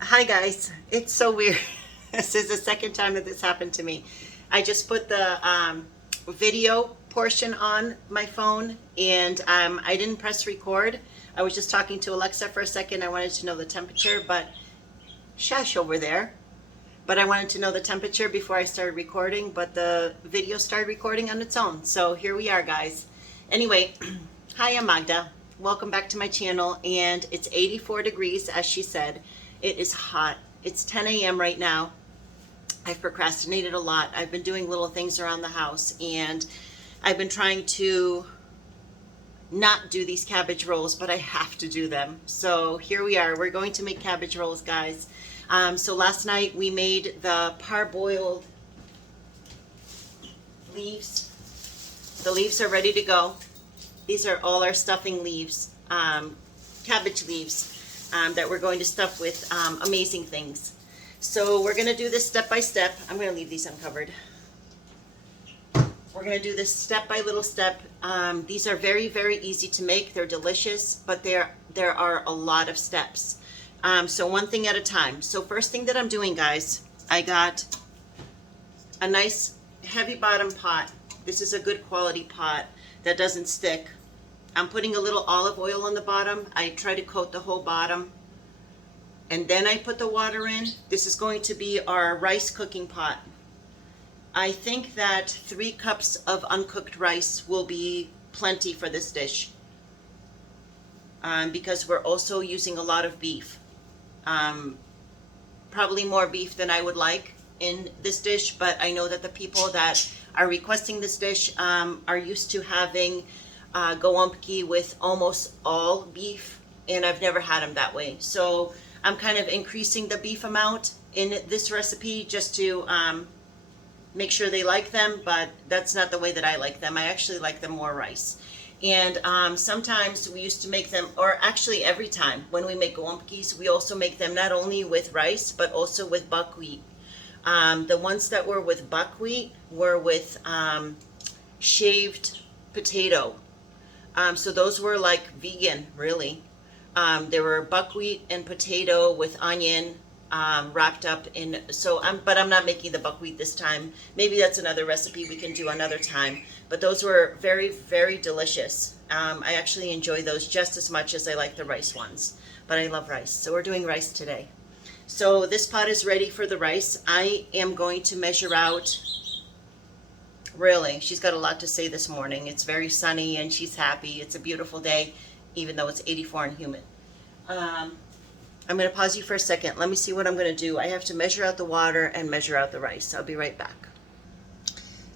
Hi guys, it's so weird. This is the second time that this happened to me. I just put the video portion on my phone and I didn't press record. I was just talking to Alexa for a second. I wanted to know the temperature, but shush over there. But I wanted to know the temperature before I started recording, but the video started recording on its own. So here we are, guys. Anyway, hi, I'm Magda. Welcome back to my channel, and it's 84 degrees, as she said. It is hot. It's 10 a.m. right now. I've procrastinated a lot. I've been doing little things around the house, and I've been trying to not do these cabbage rolls, but I have to do them. So here we are. We're going to make cabbage rolls, guys. So last night we made the parboiled leaves. The leaves are ready to go. These are all our stuffing leaves, cabbage leaves that we're going to stuff with amazing things. So we're going to do this step by step. I'm going to leave these uncovered. We're going to do this step by little step. These are very, very easy to make. They're delicious, but there are a lot of steps. So one thing at a time. So first thing that I'm doing, guys, I got a nice heavy bottom pot. This is a good quality pot that doesn't stick. I'm putting a little olive oil on the bottom. I try to coat the whole bottom. And then I put the water in. This is going to be our rice cooking pot. I think that 3 cups of uncooked rice will be plenty for this dish. Because we're also using a lot of beef. Probably more beef than I would like in this dish, but I know that the people that are requesting this dish are used to having Golombki with almost all beef, and I've never had them that way. So I'm kind of increasing the beef amount in this recipe just to make sure they like them, but that's not the way that I like them. I actually like them more rice. And sometimes we used to make them, or actually every time when we make Golombkis, we also make them not only with rice, but also with buckwheat. The ones that were with buckwheat were with shaved potato. So those were like vegan, really. They were buckwheat and potato with onion wrapped up in. But I'm not making the buckwheat this time. Maybe that's another recipe we can do another time. But those were very, very delicious. I actually enjoy those just as much as I like the rice ones. But I love rice, so we're doing rice today. So this pot is ready for the rice. I am going to measure out. Really, she's got a lot to say this morning. It's very sunny and she's happy. It's a beautiful day, even though it's 84 and humid. I'm going to pause you for a second. Let me see what I'm going to do. I have to measure out the water and measure out the rice. I'll be right back.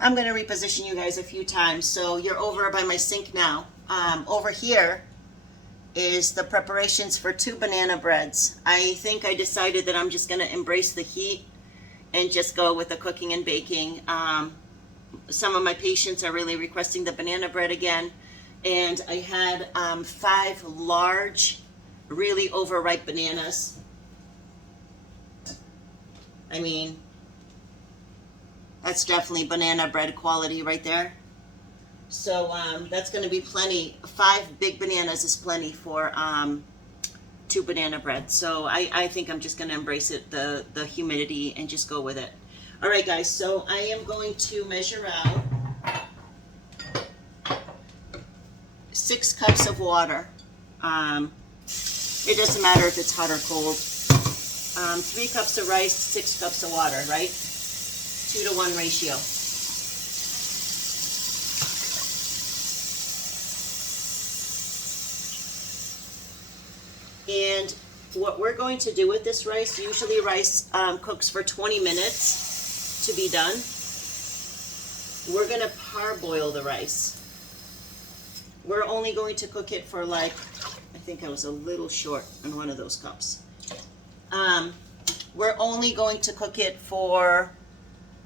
I'm going to reposition you guys a few times. So you're over by my sink now. Over here is the preparations for 2 banana breads. I think I decided that I'm just going to embrace the heat and just go with the cooking and baking. Some of my patients are really requesting the banana bread again. And I had 5 large, really overripe bananas. I mean, that's definitely banana bread quality right there. So that's going to be plenty. 5 big bananas is plenty for 2 banana bread. So I think I'm just going to embrace it, the humidity, and just go with it. All right, guys, so I am going to measure out 6 cups of water. It doesn't matter if it's hot or cold. 3 cups of rice, 6 cups of water, right? 2-to-1 ratio. And what we're going to do with this rice, usually rice cooks for 20 minutes to be done. We're going to parboil the rice. We're only going to cook it for like, I think I was a little short on one of those cups. We're only going to cook it for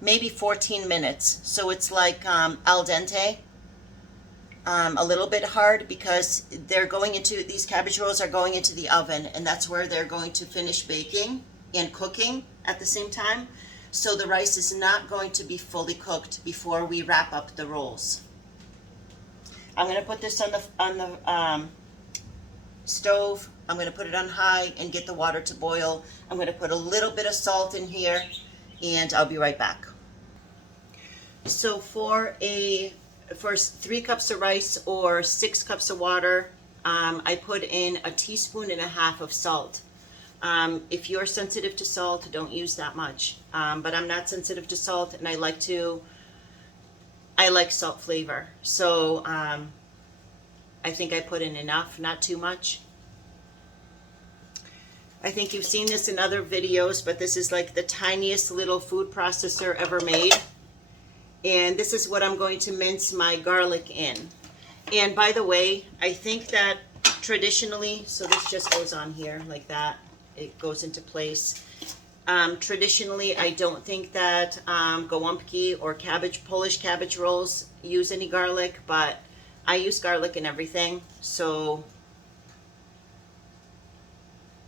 maybe 14 minutes. So it's like al dente, a little bit hard because these cabbage rolls are going into the oven, and that's where they're going to finish baking and cooking at the same time. So the rice is not going to be fully cooked before we wrap up the rolls. I'm going to put this on the stove. I'm going to put it on high and get the water to boil. I'm going to put a little bit of salt in here, and I'll be right back. So for 3 cups of rice or 6 cups of water, I put in 1.5 teaspoons of salt. If you're sensitive to salt, don't use that much. But I'm not sensitive to salt, and I like salt flavor. So I think I put in enough, not too much. I think you've seen this in other videos, but this is like the tiniest little food processor ever made. And this is what I'm going to mince my garlic in. And by the way, I think that traditionally, so this just goes on here like that. It goes into place. Traditionally, I don't think that Golombki or Polish cabbage rolls use any garlic, but I use garlic in everything, so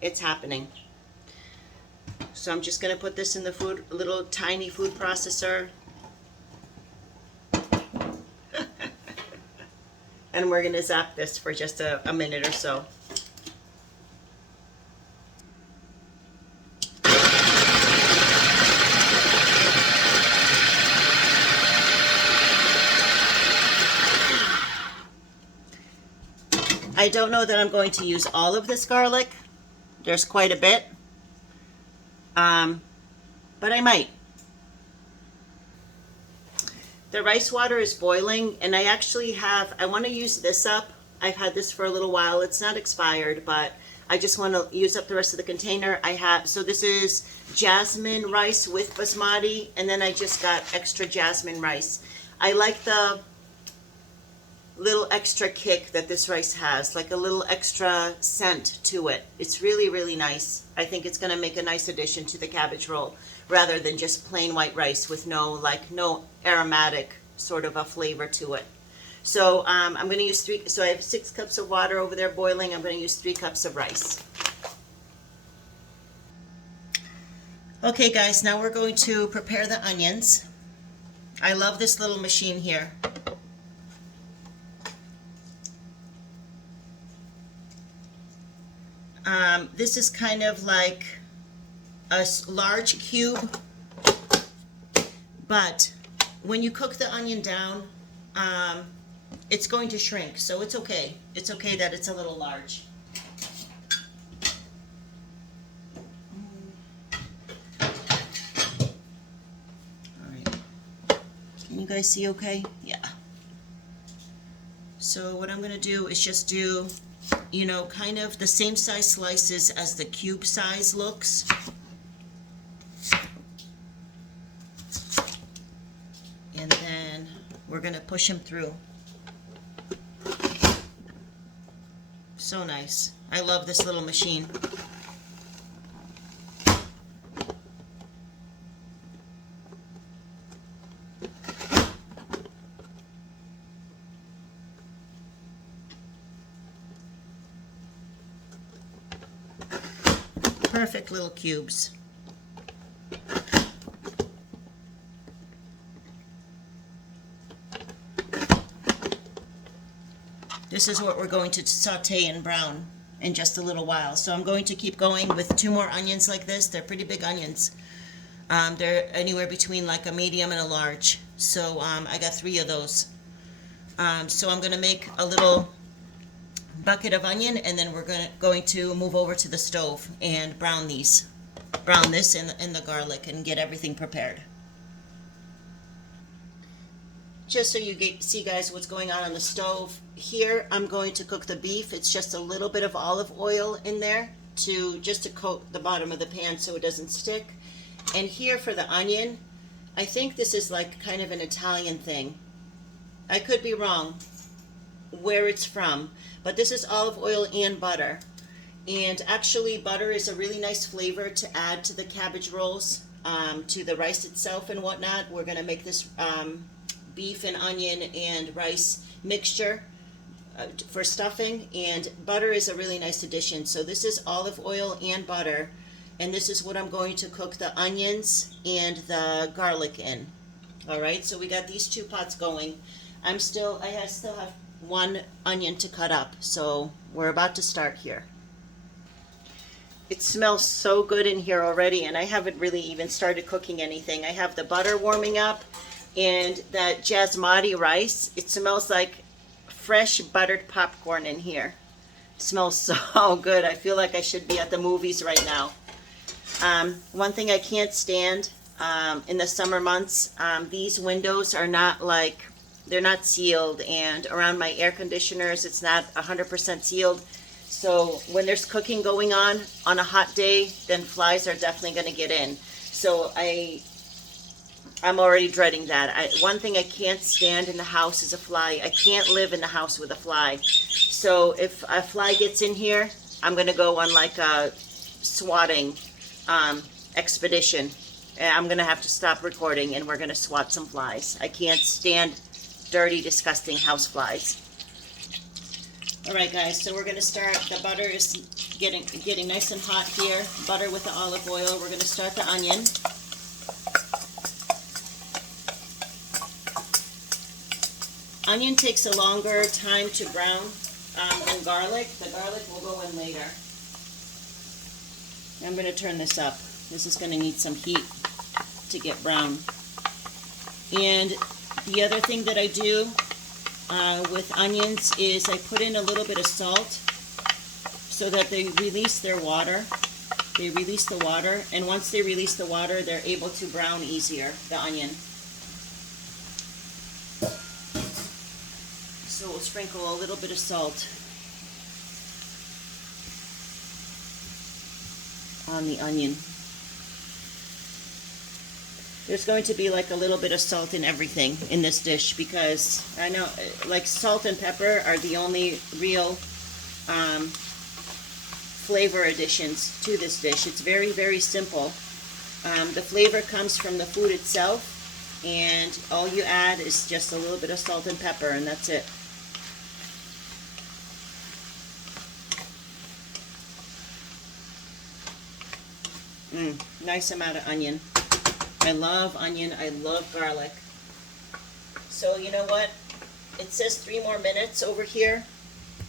it's happening. So I'm just going to put this in the little tiny food processor. And we're going to zap this for just a minute or so. I don't know that I'm going to use all of this garlic. There's quite a bit. But I might. The rice water is boiling, and I want to use this up. I've had this for a little while. It's not expired, but I just want to use up the rest of the container. So this is jasmine rice with basmati, and then I just got extra jasmine rice. I like the little extra kick that this rice has, like a little extra scent to it. It's really, really nice. I think it's going to make a nice addition to the cabbage roll, rather than just plain white rice with no aromatic sort of a flavor to it. So I'm going to use so I have 6 cups of water over there boiling. I'm going to use 3 cups of rice. Okay guys, now we're going to prepare the onions. I love this little machine here. This is kind of like a large cube, but when you cook the onion down, it's going to shrink, so it's okay. It's okay that it's a little large. All right. Can you guys see okay? Yeah. So what I'm going to do is just do, kind of the same size slices as the cube size looks. And then we're going to push them through. So nice. I love this little machine. Perfect little cubes. This is what we're going to saute and brown in just a little while. So I'm going to keep going with 2 more onions like this. They're pretty big onions. They're anywhere between like a medium and a large. So I got 3 of those. So I'm going to make a little bucket of onion, and then we're going to move over to the stove and brown this in the garlic and get everything prepared. Just so you see guys what's going on the stove. Here I'm going to cook the beef. It's just a little bit of olive oil in there just to coat the bottom of the pan so it doesn't stick. And here for the onion, I think this is like kind of an Italian thing. I could be wrong where it's from, but this is olive oil and butter. And actually butter is a really nice flavor to add to the cabbage rolls, to the rice itself and whatnot. We're going to make this beef and onion and rice mixture for stuffing, and butter is a really nice addition. So this is olive oil and butter, and this is what I'm going to cook the onions and the garlic in. All right, so we got these 2 pots going. I still have 1 onion to cut up, so we're about to start here. It smells so good in here already, and I haven't really even started cooking anything. I have the butter warming up and that jasmati rice. It smells like fresh buttered popcorn in here. It smells so good. I feel like I should be at the movies right now. One thing I can't stand in the summer months, these windows are not like, they're not sealed, and around my air conditioners it's not 100% sealed. So when there's cooking going on a hot day, then flies are definitely going to get in. So I'm already dreading that. One thing I can't stand in the house is a fly. I can't live in the house with a fly. So if a fly gets in here, I'm going to go on like a swatting expedition. I'm going to have to stop recording and we're going to swat some flies. I can't stand dirty, disgusting house flies. All right, guys, so we're going to start. The butter is getting nice and hot here. Butter with the olive oil. We're going to start the onion. Onion takes a longer time to brown than garlic. The garlic will go in later. I'm going to turn this up. This is going to need some heat to get brown. And the other thing that I do with onions is I put in a little bit of salt so that they release their water. They release the water, and once they release the water, they're able to brown easier, the onion. So we'll sprinkle a little bit of salt on the onion. There's going to be like a little bit of salt in everything in this dish, because I know like salt and pepper are the only real flavor additions to this dish. It's very, very simple. The flavor comes from the food itself, and all you add is just a little bit of salt and pepper, and that's it. Nice amount of onion. I love onion. I love garlic. So you know what? It says 3 more minutes over here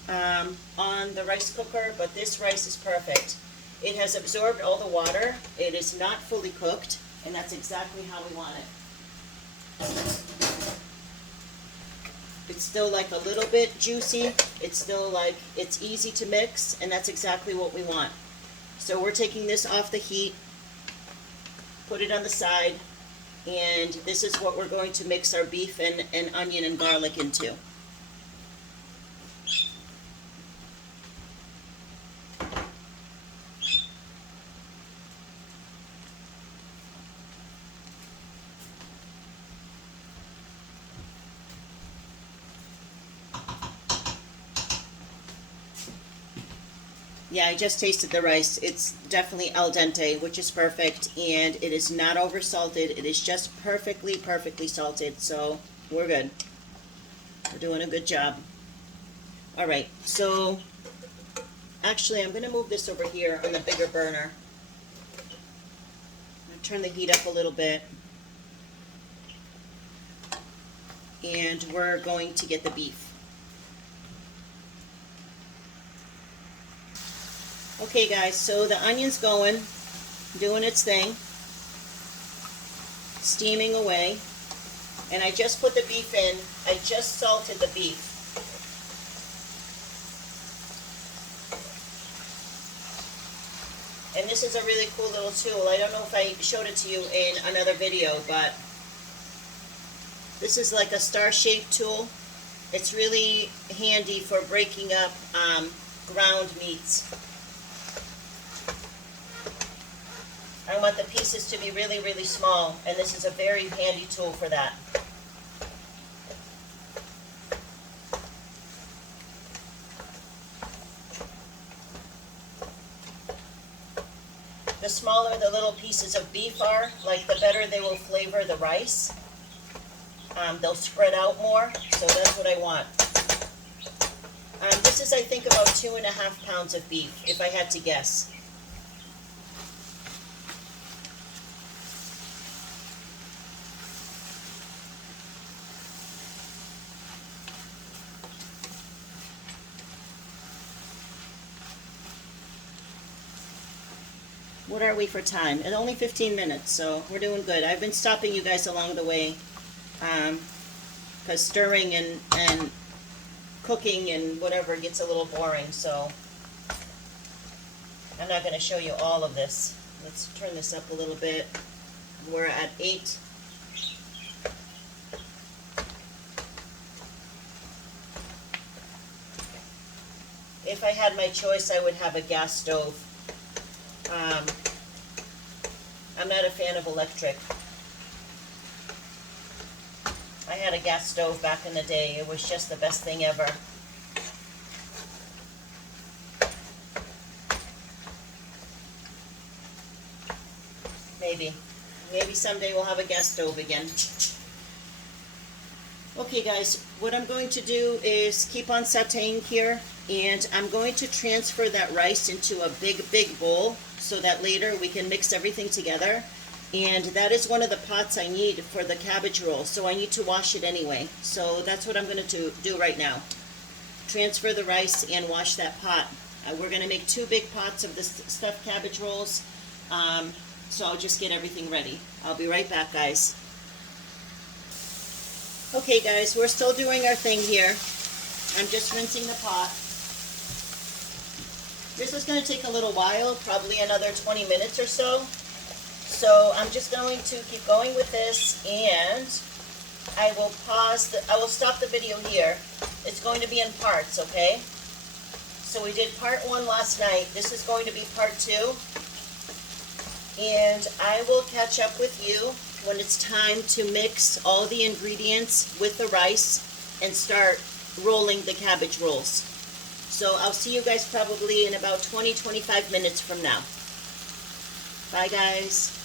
on the rice cooker, but this rice is perfect. It has absorbed all the water. It is not fully cooked, and that's exactly how we want it. It's still like a little bit juicy. It's still like, it's easy to mix, and that's exactly what we want. So we're taking this off the heat, put it on the side, and this is what we're going to mix our beef and onion and garlic into. Yeah, I just tasted the rice. It's definitely al dente, which is perfect, and it is not over salted. It is just perfectly, perfectly salted, so we're good. We're doing a good job. All right, so actually I'm going to move this over here on the bigger burner. I'm going to turn the heat up a little bit, and we're going to get the beef. Okay guys, so the onion's going, doing its thing, steaming away, and I just put the beef in. I just salted the beef. And this is a really cool little tool. I don't know if I showed it to you in another video, but this is like a star-shaped tool. It's really handy for breaking up ground meats. I want the pieces to be really, really small, and this is a very handy tool for that. The smaller the little pieces of beef are, like the better they will flavor the rice. They'll spread out more, so that's what I want. This is, I think, about 2.5 pounds of beef, if I had to guess. What are we for time? It's only 15 minutes, so we're doing good. I've been stopping you guys along the way, because stirring and cooking and whatever gets a little boring, so I'm not going to show you all of this. Let's turn this up a little bit. We're at 8. If I had my choice, I would have a gas stove. I'm not a fan of electric. I had a gas stove back in the day. It was just the best thing ever. Maybe someday we'll have a gas stove again. Okay guys, what I'm going to do is keep on sauteing here, and I'm going to transfer that rice into a big bowl so that later we can mix everything together. And that is one of the pots I need for the cabbage roll, so I need to wash it anyway. So that's what I'm going to do right now. Transfer the rice and wash that pot. We're going to make 2 big pots of this stuffed cabbage rolls, so I'll just get everything ready. I'll be right back, guys. Okay guys, we're still doing our thing here. I'm just rinsing the pot. This is going to take a little while, probably another 20 minutes or so. So I'm just going to keep going with this, and I will stop the video here. It's going to be in parts, okay? So we did part 1 last night. This is going to be part 2. And I will catch up with you when it's time to mix all the ingredients with the rice and start rolling the cabbage rolls. So I'll see you guys probably in about 20-25 minutes from now. Bye guys.